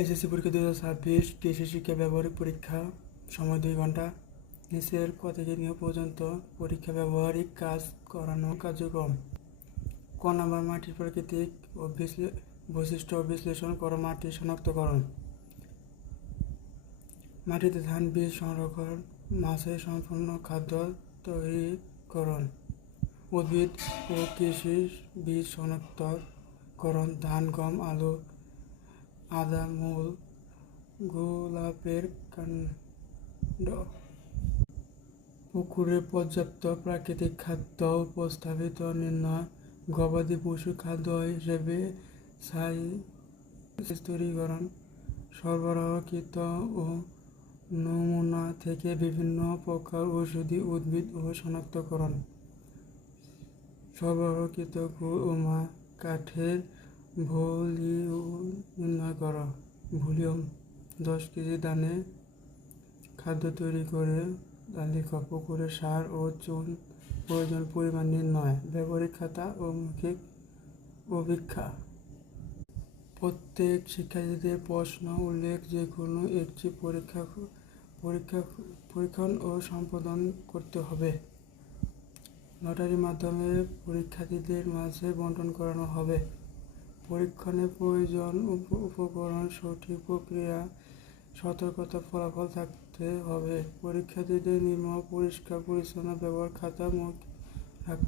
SSC পরীক্ষা 2026 কৃষি শিক্ষা ব্যবহারিক পরীক্ষা, সময় 2 ঘন্টা। নিচের ক থেকে নিয়োগ পর্যন্ত পরীক্ষা ব্যবহারিক কাজ করানো কার্যক্রম। ক নাম্বার, মাটির প্রাকৃতিক ও বৈশিষ্ট্য বিশ্লেষণ করো, মাটি শনাক্তকরণ। মাটিতে ধান বীজ সংরক্ষণ, মাছের সম্পূর্ণ খাদ্য তৈরিকরণ। উদ্ভিদ ও কৃষি বীজ শনাক্তকরণ, ধান, গম, আলু, আদা, মূল, গোলাপের কাণ্ড। পুকুরে পর্যাপ্ত প্রাকৃতিক খাদ্য উপস্থাপিত নির্ণয়। গবাদি পশু খাদ্য হিসেবে ছাই তৈরিকরণ। সরবরাহকৃত ও নমুনা থেকে বিভিন্ন প্রকার ঔষধি উদ্ভিদ ও শনাক্তকরণ। সরবরাহকৃত গুড় ও কাঠের ভলিউম নির্ণয় করা। ভলিউম 10 কেজি ধানে খাদ্য তৈরি করে তালিকা। পুকুরে সার ও চুন প্রয়োজন পরিমাণ নির্ণয়। ব্যবহারিক খাতা ও মৌখিক অভিক্ষা। প্রত্যেক শিক্ষার্থীদের প্রশ্ন উল্লেখ যে কোনো একটি পরীক্ষণ ও সম্পাদন করতে হবে। লটারির মাধ্যমে পরীক্ষার্থীদের মাঝে বণ্টন করানো হবে। পরীক্ষণের প্রয়োজন উপকরণ, সঠিক প্রক্রিয়া, সতর্কতা, ফলাফল থাকতে হবে। পরীক্ষার্থীদের নির্মল, পরিষ্কার, পরিচ্ছন্ন ব্যবহার খাতা রাখতে